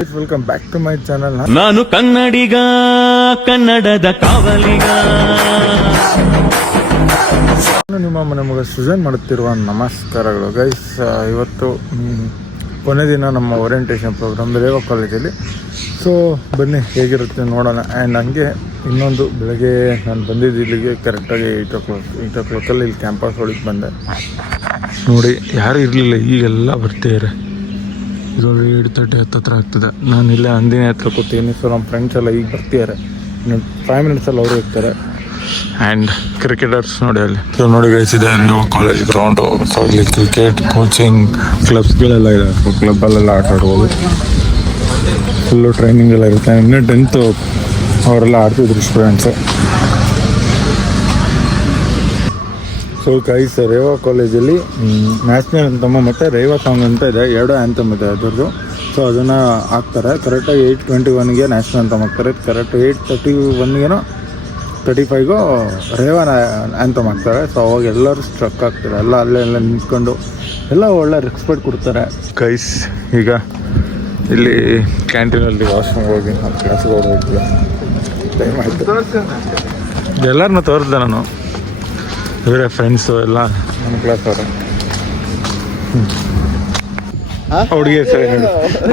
Welcome back to my channel. ನಾನು ಕನ್ನಡಿಗ, ಕನ್ನಡದ ಕಾವಲಿಗ. ನಿಮ್ಮ ಮನೆ ಮಗ ಸೃಜನ್ ಮಾಡುತ್ತಿರುವ ನಮಸ್ಕಾರಗಳು ಗೈಸ್. ಇವತ್ತು ಕೊನೆ ದಿನ ನಮ್ಮ ಓರಿಯೆಂಟೇಷನ್ ಪ್ರೋಗ್ರಾಮ್ ರೇವಾ ಕಾಲೇಜಲ್ಲಿ. ಸೊ ಬನ್ನಿ ಹೇಗಿರುತ್ತೆ ನೋಡೋಣ. ಆ್ಯಂಡ್ ಹಂಗೆ ಇನ್ನೊಂದು ಬೆಳಗ್ಗೆ ನಾನು ಬಂದಿದ್ದು ಇಲ್ಲಿಗೆ ಕರೆಕ್ಟಾಗಿ 8 o'clock ಇಲ್ಲಿ ಕ್ಯಾಂಪಸ್ ಒಳಗೆ ಬಂದೆ. ನೋಡಿ ಯಾರು ಇರಲಿಲ್ಲ, ಈಗೆಲ್ಲ ಬರ್ತಿದ್ದಾರೆ. ಇದು 8:30 ಹತ್ರ ಆಗ್ತದೆ. ನಾನು ಇಲ್ಲೇ ಅಂದಿನ ಹತ್ರ ಕೂತೀನಿ. ಸೊ ನಮ್ಮ ಫ್ರೆಂಡ್ಸ್ ಎಲ್ಲ ಈಗ ಬರ್ತಿದ್ದಾರೆ. 5 minutಸಲ್ಲಿ ಅವರು ಇರ್ತಾರೆ. ಆ್ಯಂಡ್ ಕ್ರಿಕೆಟರ್ಸ್ ನೋಡಿ ಅಲ್ಲಿ. ಸೊ ನೋಡಿ ಗೈಸ್, ಇದೆ ಕಾಲೇಜ್ ಗ್ರೌಂಡು. ಸೊ ಇಲ್ಲಿ ಕ್ರಿಕೆಟ್ ಕೋಚಿಂಗ್ ಕ್ಲಬ್ಸ್ಗಳೆಲ್ಲ ಇದೆ. ಕ್ಲಬ್ಬಲ್ಲೆಲ್ಲ ಆಟ ಆಡ್ಬೋದು. ಫುಲ್ಲು ಟ್ರೈನಿಂಗ್ ಎಲ್ಲ ಇರುತ್ತೆ. ಇನ್ನೂ 10th ಅವರೆಲ್ಲ ಆಡ್ತಿದ್ರು ಸ್ಟೂಡೆಂಟ್ಸು. ಸೊ ಗೈಸ್, ರೇವಾ ಕಾಲೇಜಲ್ಲಿ ನ್ಯಾಷನಲ್ ಆ್ಯಂಥಮ್ ಮತ್ತು ರೇವಾ ಸಾಂಗ್ ಅಂತ ಇದೆ, 2 ಆ್ಯಂಥಮ್ ಇದೆ ಅದರದ್ದು. ಸೊ ಅದನ್ನು ಹಾಕ್ತಾರೆ. ಕರೆಕ್ಟಾಗಿ 8:21ಗೆ ನ್ಯಾಷನಲ್ ಆ್ಯಂಥಮ್ ಹಾಕ್ತಾರೆ. ಕರೆಕ್ಟ್ 8:31ಗೇನೋ 35ಗೋ ರೇವಾ ಆ್ಯಂಥಮ್ ಹಾಕ್ತಾರೆ. ಸೊ ಅವಾಗ ಎಲ್ಲರೂ ಸ್ಟ್ರಕ್ ಆಗ್ತಾರೆ. ಎಲ್ಲ ಅಲ್ಲೇ ನಿಂತ್ಕೊಂಡು ಎಲ್ಲ ಒಳ್ಳೆ ರೆಸ್ಪೆಕ್ಟ್ ಕೊಡ್ತಾರೆ. ಗೈಸ್, ಈಗ ಇಲ್ಲಿ ಕ್ಯಾಂಟೀನಲ್ಲಿ ವಾಶ್ರೂಮ್ಗೆ ಹೋಗಿ ನಮ್ಮ ಕ್ಲಾಸ್ಗೆ ಹೋಗ್ಬೇಕು. ಟೈಮ್ ಆಯಿತು. ಎಲ್ಲರನ್ನೂ ತೋರಿಸ್ದೆ ನಾನು. ಇವರೇ ಫ್ರೆಂಡ್ಸು ಎಲ್ಲ ನಮ್ಮ ಕ್ಲಾಸ್ ಅವರು. ಹುಡುಗಿ ಹೆಸರು ಏನು ಹೇಳು?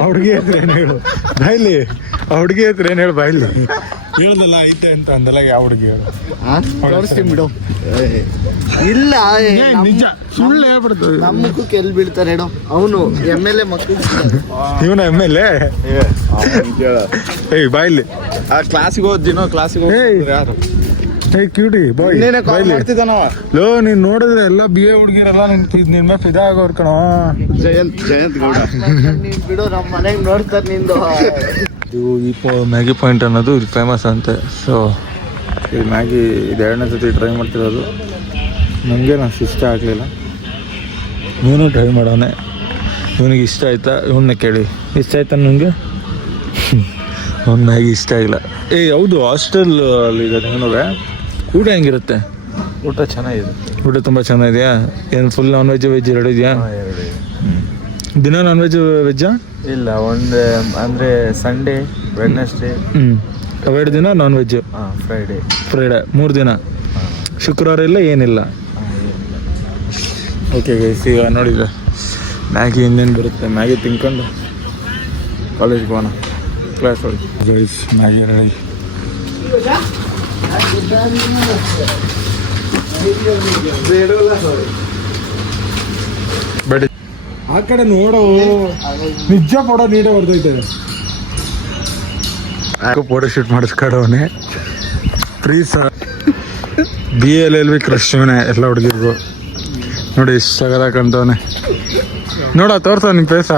ಹುಡುಗಿ ಹೆಸರು ಏನು ಹೇಳು ಬಾಯ್ಲಿ? ಹುಡುಗಿ ಹೆಸರು ಏನು ಹೇಳು ಬಾಯ್ಲಿ? ಹೇಳುದಲ್ಲ ಐತೆ ಅಂತ ಅಂದಲ್ಲ. ಯಾವ ಹುಡುಗಿ ಹೇಳು? ಬಿಡು. ಇಲ್ಲ ನಿಜ, ಸುಳ್ಳು ಹೇಳ್ಬಿಡ್ತದೆ. ನಮ್ಮಕ್ಕೂ ಕೆಲ್ ಬೀಳ್ತಾರೆ ಹೇಳು. ಅವನು MLA ಮಕ್ಕಳು. ಇವನ MLA. ಏಯ್ ಬಾಯ್ಲಿ, ಆ ಕ್ಲಾಸಿಗೆ ಹೋದಿನೋ ಕ್ಲಾಸಿಗೆ ಹೋಗಿ ಯಾರು ಕ್ಯೂಟಿ ಬಾಯ್ ಲೋ. ನೀನ್ ನೋಡಿದ್ರೆ ಎಲ್ಲ BA ಹುಡುಗಿರಲ್ಲ ನಿನ್ ಮೇಲೆ ಫಿದಾ ಆಗೋರ್ ಕಣೋ. ಜಯಂತ್ ಗೌಡ ನೀನ್ ಬಿಡು, ನಮ್ಮ ಮನೆಗೆ ನೋಡ್ತಾರೆ ನಿಂದು. ಇದು ಈ ಮ್ಯಾಗಿ ಪಾಯಿಂಟ್ ಅನ್ನೋದು ಇದು ಫೇಮಸ್ ಅಂತೆ. ಸೊ ಈ ಮ್ಯಾಗಿ ಇದು 2ನೇ ಸತಿ ಟ್ರೈ ಮಾಡ್ತಿರೋದು. ನನಗೆ ನಾನು ಇಷ್ಟ ಆಗಲಿಲ್ಲ. ಇವನು ಟ್ರೈ ಮಾಡೋನೆ. ಇವನಿಗೆ ಇಷ್ಟ ಆಯ್ತಾ? ಇವನ್ನ ಕೇಳಿ ಇಷ್ಟ ಆಯ್ತಾ ನನಗೆ? ಅವ್ನ ಮ್ಯಾಗಿ ಇಷ್ಟ ಆಗಿಲ್ಲ. ಹೌದು, ಹಾಸ್ಟೆಲ್ ಅಲ್ಲಿ ಇದೆ. ಏನೋವೆ ಊಟ ಹೆಂಗಿರುತ್ತೆ? ಊಟ ಚೆನ್ನಾಗಿದೆ. ಊಟ ತುಂಬ ಚೆನ್ನಾಗಿದೆಯಾ? ಏನು ಫುಲ್ ನಾನ್ ವೆಜ್ ವೆಜ್ 2 ಇದೆಯಾ? ದಿನ ನಾನ್ ವೆಜ್ ವೆಜ್ಜಾ? ಇಲ್ಲ, ಒಂದು ಅಂದರೆ ಸಂಡೇ, ವೆಡ್ನೆಸ್ಡೇ. 2 ದಿನ ನಾನ್ ವೆಜ್. ಫ್ರೈಡೇ 3 ದಿನ. ಶುಕ್ರವಾರ ಇಲ್ಲ, ಏನಿಲ್ಲ. ಓಕೆ ಗೈಸ್, ಈಗ ನೋಡಿದ್ರೆ ಮ್ಯಾಗಿ ಇನ್ನೇನು ಬರುತ್ತೆ. ಮ್ಯಾಗಿ ತಿನ್ಕೊಂಡು ಕಾಲೇಜ್ಗೆ ಹೋಗೋಣ. ಕ್ಲಾಸ್ ಹೋಗಿ ಗೈಸ್, ಮ್ಯಾಗಿ ರೆಡಿ. ಬೇಡಿ ಆ ಕಡೆ ನೋಡೋ. ನಿಜ ಫೋಟೋ ನೀಡೇ ಹೊಡೆದೈತೆ. ಫೋಟೋ ಶೂಟ್ ಮಾಡಿಸ್ಕೊಡವನೆ. ಪ್ಲೀಸ್ BLLV ಕ್ರಶ್ ಇವನೇ ಎಲ್ಲ ಹುಡುಗಿರ್ಗು. ನೋಡಿ ಎಷ್ಟು ಸಗದಾಕಂತವನೆ. ನೋಡ ತೋರ್ಸ ನಿಮ್ಮ ಫೇಸ.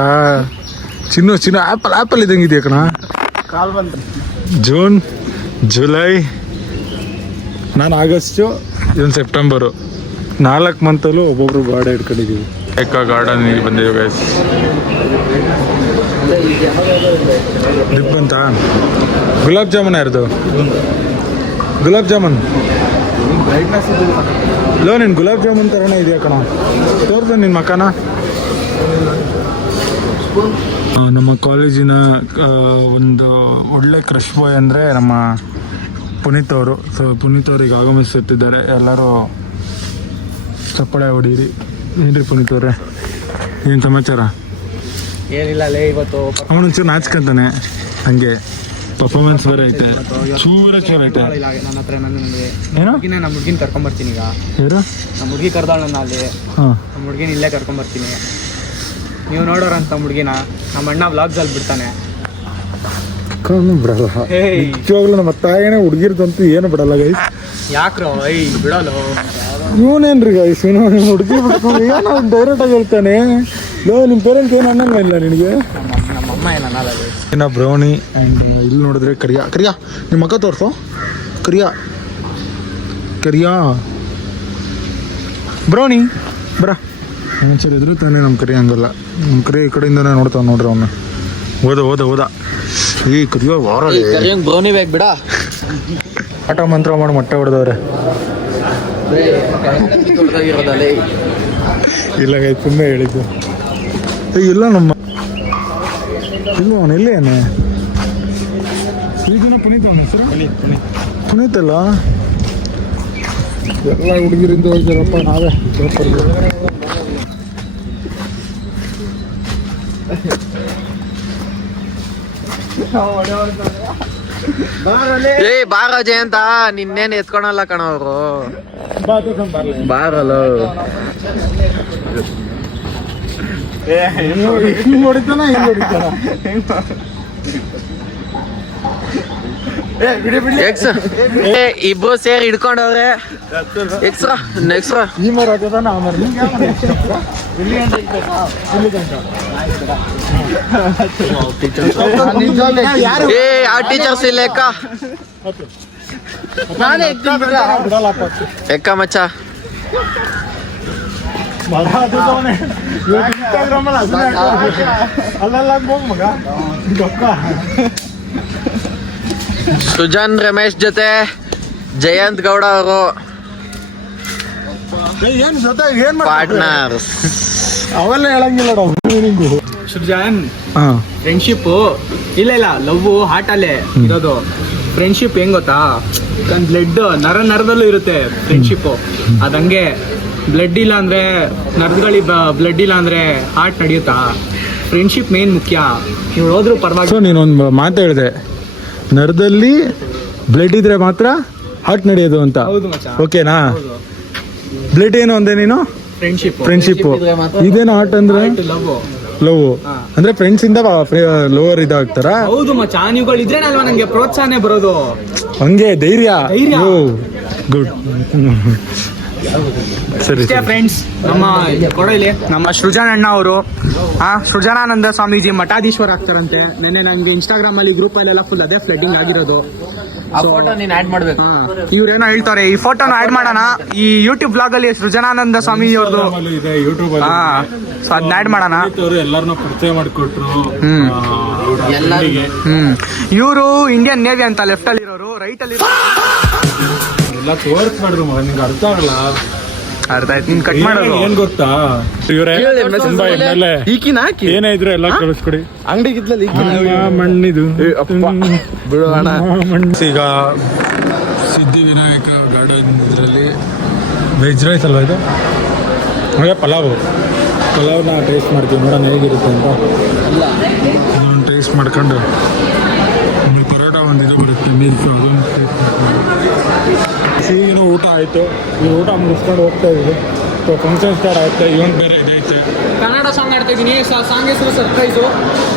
ಚಿನ್ನು ಆ್ಯಪಲ್ ಇದ್ದಂಗಿದೆಯಾ ಕಣ? ಕಾಲ್ ಬಂತ. ಜೂನ್, ಜುಲೈ, ನಾನು ಆಗಸ್ಟು, ಇವನು ಸೆಪ್ಟೆಂಬರು. 4 ಮಂತಲ್ಲೂ ಒಬ್ಬೊಬ್ರು ಗಾರ್ಡನ್ ಇಟ್ಕೊಂಡಿದ್ದೀವಿ. ಗಾರ್ಡನ್ಗೆ ಬಂದಿದ್ದೀವಿ ಗೈಸ್. ಡಿಪ್ ಅಂತ ಗುಲಾಬ್ ಜಾಮೂನ್ ಯಾರ್ದು? ಗುಲಾಬ್ ಜಾಮೂನ್ ಲೋ. ನೀನು ಗುಲಾಬ್ ಜಾಮೂನ್ ಥರನೇ ಇದೆಯಾ ಕಣ? ತೋರ್ದು ನಿನ್ನ ಮಕ್ಕನ. ನಮ್ಮ ಕಾಲೇಜಿನ ಒಂದು ಒಳ್ಳೆ ಕ್ರಶ್ ಬಾಯ್ ಅಂದರೆ ನಮ್ಮ ಪುನೀತ್ ಅವರು. ಸೊ ಪುನೀತ್ ಅವ್ರಿಗೆ ಆಗಮಿಸುತ್ತಿದ್ದಾರೆ. ಎಲ್ಲರೂ ಚಪ್ಪಾಳೆ ಹೊಡೀರಿ. ಏನ್ರಿ ಪುನೀತ್ ಅವರೇ, ಏನು ಸಮಾಚಾರ? ಏನಿಲ್ಲ ಲೇ, ಇವತ್ತು ಅವನೊಂಚೂರು ನಾಚ್ಕೊಂತಾನೆ. ಹಂಗೆ ಪರ್ಫಾರ್ಮೆನ್ಸ್ ಬೇರೆ ಐತೆ. ಚೂರ ಐತೆ. ನನ್ನ ಹತ್ರ ಏನೋ ನಮ್ಮ ಹುಡುಗಿನ ಕರ್ಕೊಂಬರ್ತೀನಿ. ಈಗ ಯಾರು? ನಮ್ಮ ಹುಡುಗಿ ಕರ್ದಾಳ ನನ್ನ ಅಲ್ಲಿ. ಹಾಂ, ನಮ್ಮ ಹುಡುಗಿನ ಇಲ್ಲೇ ಕರ್ಕೊಂಬರ್ತೀನಿ. ನೀವು ನೋಡೋರಂತ ನಮ್ಮ ಹುಡುಗಿನ ನಮ್ಮ ಅಣ್ಣ ವ್ಲಾಗ್ಸಲ್ಲಿ ಬಿಡ್ತಾನೆ. ಬಿಡಲ್ಲ ನಿಜವಾಗ್ಲೂ. ನಮ್ಮ ತಾಯಿನೇ ಹುಡುಗಿರ್ದಂತೂ ಏನು ಬಿಡಲ್ಲ ಗೈಸ್. ಯಾಕ್ರೋ ಬಿಡಲ್ಲ. ಇವನೇನ್ರಿ ಗೈಸ್, ಇವನು ಹುಡುಗಿ ಬಿಡ್ಕೊಂಡು ಏನೋ ಡೈರೆಕ್ಟಾಗಿ ಹೇಳ್ತಾನೆ. ಲೋ, ನಿಮ್ಮ ಪೇರೆಂಟ್ಸ್ ಏನು ಅನ್ನಂಗ ಇಲ್ಲ ನಿನಗೆ? ನಮ್ಮಮ್ಮ ಏನಲ್ಲ. ಏನೋ ಬ್ರೌನಿ. ಆ್ಯಂಡ್ ಇಲ್ಲಿ ನೋಡಿದ್ರೆ ಕರಿಯಾ. ನಿಮ್ಮ ಮಗ ತೋರಿಸೋ. ಕರಿಯಾ ಬ್ರೌನಿ ಬರ. ಮುಂಚೆ ಎದುರು ತಾನೆ ನಮ್ಮ ಕರಿ. ಹಂಗಲ್ಲ, ನಮ್ಮ ಕರಿ ಈ ಕಡೆಯಿಂದನೇ ನೋಡ್ತಾವ ನೋಡ್ರಿ. ಅವನ್ನ ಓದ ಈ ಕರಿಯೋ ವಾರ ಬ್ರೌನಿ ಬೇಕು ಬಿಡ. ಆಟ ಮಂತ್ರ ಮಾಡಿ ಮೊಟ್ಟೆ ಹೊಡೆದವ್ರೆ. ಇಲ್ಲ ಸುಮ್ಮನೆ ಹೇಳಿದ್ದು. ಇಲ್ಲ ನಮ್ಮ ಇಲ್ಲ ಅವನು ಇಲ್ಲೇನೆ ಈಗಿನ ಪುನೀತ್ ಅವನ ಹೆಸರು ಪುನೀತ್ ಅಲ್ಲ. ಎಲ್ಲ ಹುಡುಗಿರಿಂದ ಹೋಗ್ತಾರಪ್ಪ, ನಾವೇ ಏ ಬಾರ ಜಯಂತ, ನಿನ್ನೇನ್ ಎತ್ಕೊಳಲ್ಲ ಕಣ ಅವರು. ಬಾರಲ್ಲ ಹಿಂಗ್ ಹೊಡಿತಾನ ಹಿಂಗ್ ಹೊಡಿತಾನ. ಇಬ್ರು ಸೇರಿ ಹಿಡ್ಕೊಂಡವ್ರೆ. ಎಕ್ಸ್ಟ್ರಾ ನೆಕ್ಸ್ಟ್ರಾ ಈ ಮರ ಹಾಕೋದಾನ ಆ ಮರ ಏ ಆ ಟೀಚರ್ಸ್ ಇಲ್ಲ ಎಕ್ಕ ಎಕ್ಕ ಮಚ್ಚ. ಸುಜಾನ್ ರಮೇಶ್ ಜೊತೆ ಜಯಂತ್ ಗೌಡ ಅವರು ಪಾರ್ಟ್ನರ್ಸ್. ಅವೆಲ್ಲ ಹೇಳಂಗಿಲ್ಲ ನಾವು. ಸೃಜನ್, ಫ್ರೆಂಡ್ಶಿಪ್ ಇಲ್ಲ ಲವ್ ಹಾರ್ಟ್ ಅಲ್ಲೇ ಇರೋದು. ಫ್ರೆಂಡ್ಶಿಪ್ ಹೆಂಗ್ ಗೊತ್ತಾ, ಬ್ಲಡ್ ನರದಲ್ಲೂ ಇರುತ್ತೆ ಫ್ರೆಂಡ್ಶಿಪ್. ಅದಂಗೆ ಬ್ಲಡ್ ಇಲ್ಲ ಅಂದ್ರೆ ನರದಲ್ಲಿ ಬ್ಲಡ್ ಇಲ್ಲ ಅಂದ್ರೆ ಹಾರ್ಟ್ ನಡೆಯುತ್ತಾ? ಫ್ರೆಂಡ್ಶಿಪ್ ಮೇನ್ ಮುಖ್ಯ. ನೀವು ಹೋದ್ರು ಪರವಾಗಿ. ಸೊ ನೀನೊಂದು ಮಾತು ಹೇಳಿದೆ, ನರದಲ್ಲಿ ಬ್ಲಡ್ ಇದ್ರೆ ಮಾತ್ರ ಹಾರ್ಟ್ ನಡೆಯೋದು ಅಂತ. ಹೌದು ಮಚ್ಚ. ಓಕೆನಾ? ಬ್ಲಡ್ ಏನು ಅಂದೆ ನೀನು? ಫ್ರೆಂಡ್ಶಿಪ್. ಇದೇನು ಹಾರ್ಟ್ ಅಂದ್ರೆ ಲವ್ ಅಂದ್ರೆ ಫ್ರೆಂಡ್ಸ್ ಇಂದ ಲೋವರ್ ಇದಾಗ್ತಾರ. ಹೌದು ಮಚ್ಚ, ನೀವುಗಳು ಇದ್ರೆ ಅಲ್ವಾ ನಂಗೆ ಪ್ರೋತ್ಸಾಹನೆ ಬರೋದು. ಹಂಗೆ ಧೈರ್ಯ. ಗುಡ್. ಸರಿ ಫ್ರೆಂಡ್ಸ್, ನಮ್ಮ ಕೊಡಲಿ ನಮ್ಮ ಸೃಜನ್ ಅಣ್ಣ ಅವರು ಸೃಜನಾನಂದ ಸ್ವಾಮೀಜಿ ಮಠಾಧೀಶ್ವರ ಆಗ್ತಾರಂತೆ. ನೆನ್ನೆ ನಂಗೆ ಇನ್ಸ್ಟಾಗ್ರಾಮ್ ಅಲ್ಲಿ ಗ್ರೂಪ್ ಅಲ್ಲೆಲ್ಲ ಫುಲ್ ಅದೇ ಫ್ಲಡ್ಡಿಂಗ್ ಆಗಿರೋದು. ಇವ್ರೇನೋ ಹೇಳ್ತಾರೆ, ಈ ಫೋಟೋನ ಆಡ್ ಮಾಡೋಣ ಈ ಯೂಟ್ಯೂಬ್ ಬ್ಲಾಗ್ ಅಲ್ಲಿ. ಸೃಜನಾನಂದ ಸ್ವಾಮಿ ಅವ್ರದ್ದು ಯೂಟ್ಯೂಬ್ ಸೊ ಅದನ್ನ ಆಡ್ ಮಾಡೋಣ. ಎಲ್ಲರನ್ನೂ ಪರಿಚಯ ಮಾಡಿಕೊಟ್ರು. ಇವರು ಇಂಡಿಯನ್ ನೇವಿ ಅಂತ ಲೆಫ್ಟ್ ಅಲ್ಲಿ ಇರೋರು, ರೈಟ್ ಅಲ್ಲಿ ಎಲ್ಲ ತೋರಿಸ್ಬಾರ್ದು ಮಗ, ನಿಂಗೆ ಅರ್ಥ ಆಗಲ್ಲ. ಅರ್ಥ ಆಯ್ತು, ನೀನ್ ಕಟ್ ಮಾಡೋದು. ಏನ್ ಗೊತ್ತಾ, ಇವರೇ ತುಂಬಾ ಎಮ್ಮೆಲ್ಲೆ ಏನೇ ಇದ್ರು ಎಲ್ಲ ಕಳಿಸ್ಕೊಡಿ. ಅಂಗಡಿಗಿದ್ಲಲ್ಲಿ ಮಣ್ಣಿದು ಬಿಡೋಣ. ಈಗ ಸಿದ್ಧಿವಿನಾಯಕ ಗಾರ್ಡನ್ ಇದರಲ್ಲಿ ವೆಜ್ ರೈಸ್ ಅಲ್ವಾ ಇದು? ಹಾಗೆ ಪಲಾವ್ನ ಟೇಸ್ಟ್ ಮಾಡ್ತೀವಿ, ನೋಡೋಣ ಹೇಗಿರುತ್ತೆ ಅಂತ. ಅದನ್ನು ಟೇಸ್ಟ್ ಮಾಡ್ಕೊಂಡು ಆಮೇಲೆ ಪರೋಟ ಒಂದು ಇದು ಬರುತ್ತೆ ಮೀಲ್ಸು, ಅದನ್ನು ಈಗಿನ ಊಟ ಆಯಿತು. ಈ ಊಟ ಮುಗಿಸ್ಕೊಂಡು ಹೋಗ್ತಾ ಇದ್ದೀವಿ. ಸೊ ಫಂಕ್ಷನ್ ಸ್ಟಾರ್ಟ್ ಆಗುತ್ತೆ. ಇವನ್ ಬೇರೆ ಇದೈತೆ. ಕನ್ನಡ ಸಾಂಗ್ ಆಡ್ತಾ ಇದ್ದೀನಿ. ಸಾಂಗ್ ಹೆಸರು ಸರ್ಪ್ರೈಸು.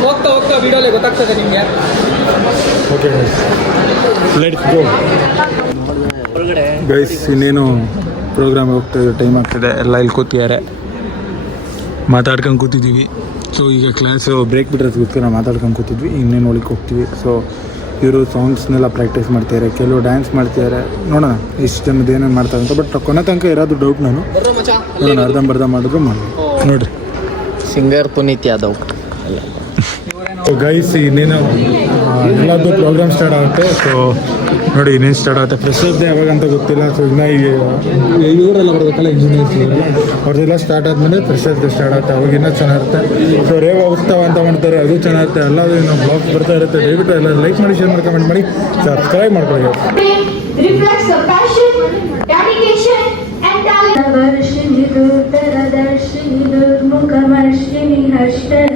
ಹೋಗ್ತಾ ಹೋಗ್ತಾ ವಿಡಿಯೋಲಿ ಗೊತ್ತಾಗ್ತದೆ ನಿಮಗೆ. Okay let's go guys. ಇನ್ನೇನು ಪ್ರೋಗ್ರಾಮ್ ಹೋಗ್ತಾ ಇದೆ, ಟೈಮ್ ಆಗ್ತಿದೆ. ಎಲ್ಲ ಇಲ್ಲಿ ಕೂತಿದ್ದಾರೆ, ಮಾತಾಡ್ಕೊಂಡು ಕೂತಿದ್ದೀವಿ. ಸೊ ಈಗ ಕ್ಲಾಸು ಬ್ರೇಕ್ ಬಿಟ್ಟಿರೋದಕ್ಕೋಸ್ಕರ ಮಾತಾಡ್ಕೊಂಡು ಕೂತಿದ್ವಿ. ಇನ್ನೇನು ಒಳಗೆ ಹೋಗ್ತೀವಿ. ಸೊ ಇವರು ಸಾಂಗ್ಸ್ನೆಲ್ಲ ಪ್ರಾಕ್ಟೀಸ್ ಮಾಡ್ತಿದ್ದಾರೆ, ಕೆಲವು ಡ್ಯಾನ್ಸ್ ಮಾಡ್ತಿದ್ದಾರೆ. ನೋಡೋಣ ಇಷ್ಟು ಜನದ ಏನೇನು ಮಾಡ್ತಾರೆ ಅಂತ. ಬಟ್ ಕೊನೆ ತನಕ ಇರೋದು ಡೌಟ್. ನಾನು ನೋಡೋಣ, ಅರ್ಧಂಬರ್ಧ ಮಾಡಿದ್ರು ಮಾಡಿ ನೋಡಿರಿ. Singer Puneeth Yadav. So guys, ಇನ್ನೇನು ಎಲ್ಲದ್ದು ಪ್ರೋಗ್ರಾಮ್ ಸ್ಟಾರ್ಟ್ ಆಗುತ್ತೆ. ಸೊ ನೋಡಿ ಇನ್ನೇನು ಸ್ಟಾರ್ಟ್ ಆಗುತ್ತೆ. ಫ್ರೆಶರ್ಸ್ ಡೇ ಯಾವಾಗ ಅಂತ ಗೊತ್ತಿಲ್ಲ. ಸೊ ಇನ್ನು ಇವರೆಲ್ಲ ಬರಬೇಕಲ್ಲ, ಇಂಜಿನಿಯರ್ಸ್ ಅವ್ರದ್ದೆಲ್ಲ ಸ್ಟಾರ್ಟ್ ಆದಮೇಲೆ ಫ್ರೆಶರ್ಸ್ ಡೇ ಸ್ಟಾರ್ಟ್ ಆಗುತ್ತೆ. ಅವಾಗ ಇನ್ನೂ ಚೆನ್ನಾಗಿರುತ್ತೆ. ಸೊ ರೇವ ಉತ್ಸವ ಅಂತ ಮಾಡ್ತಾರೆ, ಅದು ಚೆನ್ನಾಗಿರುತ್ತೆ. ಎಲ್ಲದೂ ಇನ್ನೂ ಬ್ಲಾಗ್ಸ್ ಬರ್ತಾ ಇರುತ್ತೆ. ದಯವಿಟ್ಟು ಎಲ್ಲ ಲೈಕ್ ಮಾಡಿ, ಶೇರ್ ಮಾಡಿ, ಕಮೆಂಟ್ ಮಾಡಿ, ಸಬ್ಸ್ಕ್ರೈಬ್ ಮಾಡ್ಕೊಳ್ಳಿ. reflects the passion, dedication and talent. Varshini Durdarshini Durmukhamarshini Hashtag.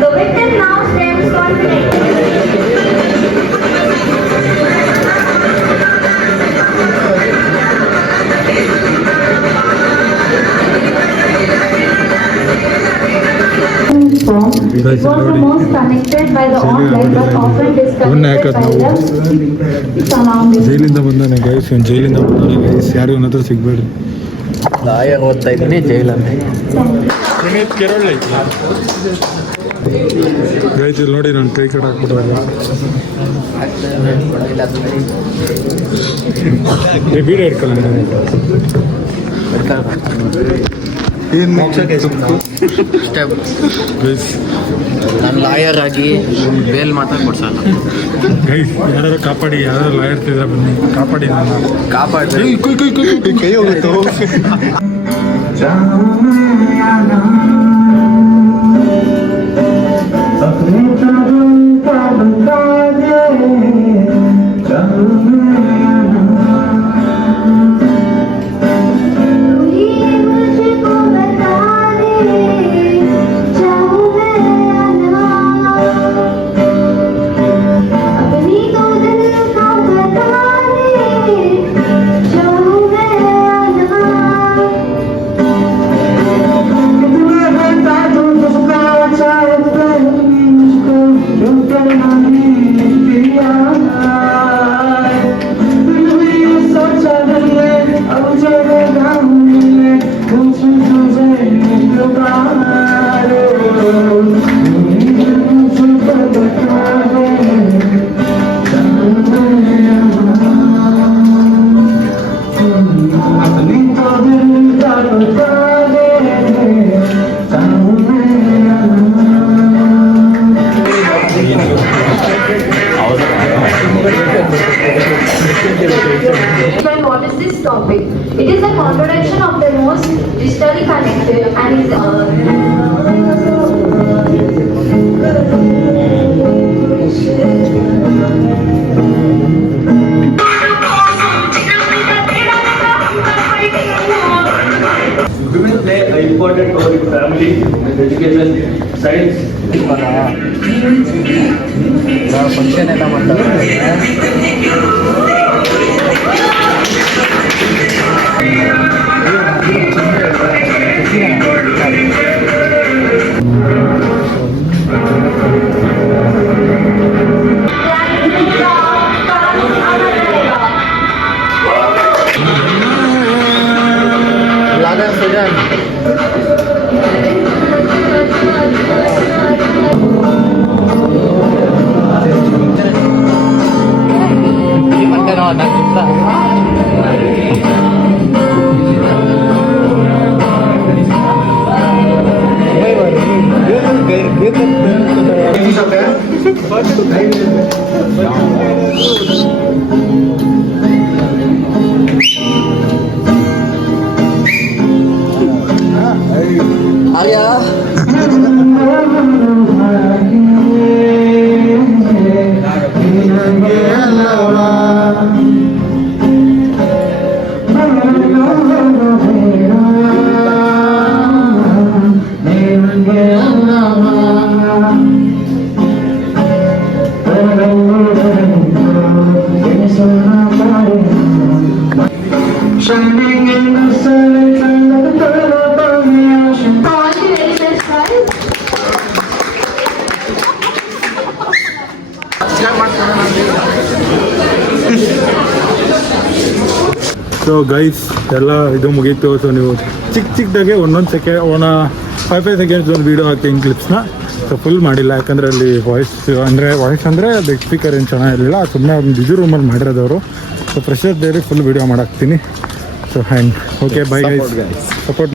The victim now stands confident. It was the most connected by the online but often disconnected by the surroundings. ಜೈಲಿಂದ ಬಂದಾನೆ guys, ಇವ್ನು ಜೈಲಿಂದ ಬಂದಾನೆ guys. ಯಾರು ಇವನ ಹತ್ರ ಸಿಗ್ಬೇಡ್ರಿ. Lawyer ಓದ್ತಾ ಇದ್ದೀನಿ ಜೈಲಲ್ಲಿ. Guys ಇಲ್ಲಿ ನೋಡಿ, ನಾನು ಕೈ ಕಟ್ ಹಾಕ್ಬಿಟ್ಟವಾಗ ವೀಡಿಯೋ ಇಟ್ಕೊಳ್ಳ. ನಾನು ಲಾಯರ್ ಆಗಿ ಬೇಲ್ ಮಾತ್ರ ಕೊಡ್ಸಲ್ಲ. ಗೈಸ್ ಯಾರು ಕಾಪಾಡಿ, ಯಾರು ಲಾಯರ್ ತಿದ್ರೆ ಬನ್ನಿ ಕಾಪಾಡಿ ನನ್ನ. ಕಾಪಾಡ್ರಿ. ಕೈ ಹೋಗುತ್ತೋ. मुझको बता दे चाहूं मैं आना, अपनी तो दिल को बता दे चाहूं मैं आना, तुम्हें बता दूं तुझको चाहते मुझको यूं करना नहीं दिया, सोचा दिल में अब जगह What is this topic? It is a contradiction of the most digitally connected and is Women play an important role in family, education, science. Function ಎಲ್ಲ ಮಾಡ್ತಾರೆ. ಸೊ ಗೈಸ್ ಎಲ್ಲ ಇದು ಮುಗೀತು. ಸೊ ನೀವು ಚಿಕ್ಕದಾಗೆ ಒಂದೊಂದು ಸೆಕೆಂಡ್ 5 ಸೆಕೆಂಡ್ಸ್ ಒಂದು ವೀಡಿಯೋ ಹಾಕ್ತೀನಿ ಕ್ಲಿಪ್ಸ್ನ. So full ಮಾಡಿಲ್ಲ ಯಾಕಂದರೆ ಅಲ್ಲಿ ವಾಯ್ಸ್ ಅಂದರೆ ಬೆಡ್ ಸ್ಪೀಕರ್ ಏನು ಚೆನ್ನಾಗಿರಲಿಲ್ಲ. ಸುಮ್ಮನೆ ಒಂದು ಬಿಜಿ ರೂಮಲ್ಲಿ ಮಾಡಿರೋದವರು. So freshers daily full video ಮಾಡಾಕ್ತೀನಿ. So and okay bye guys, support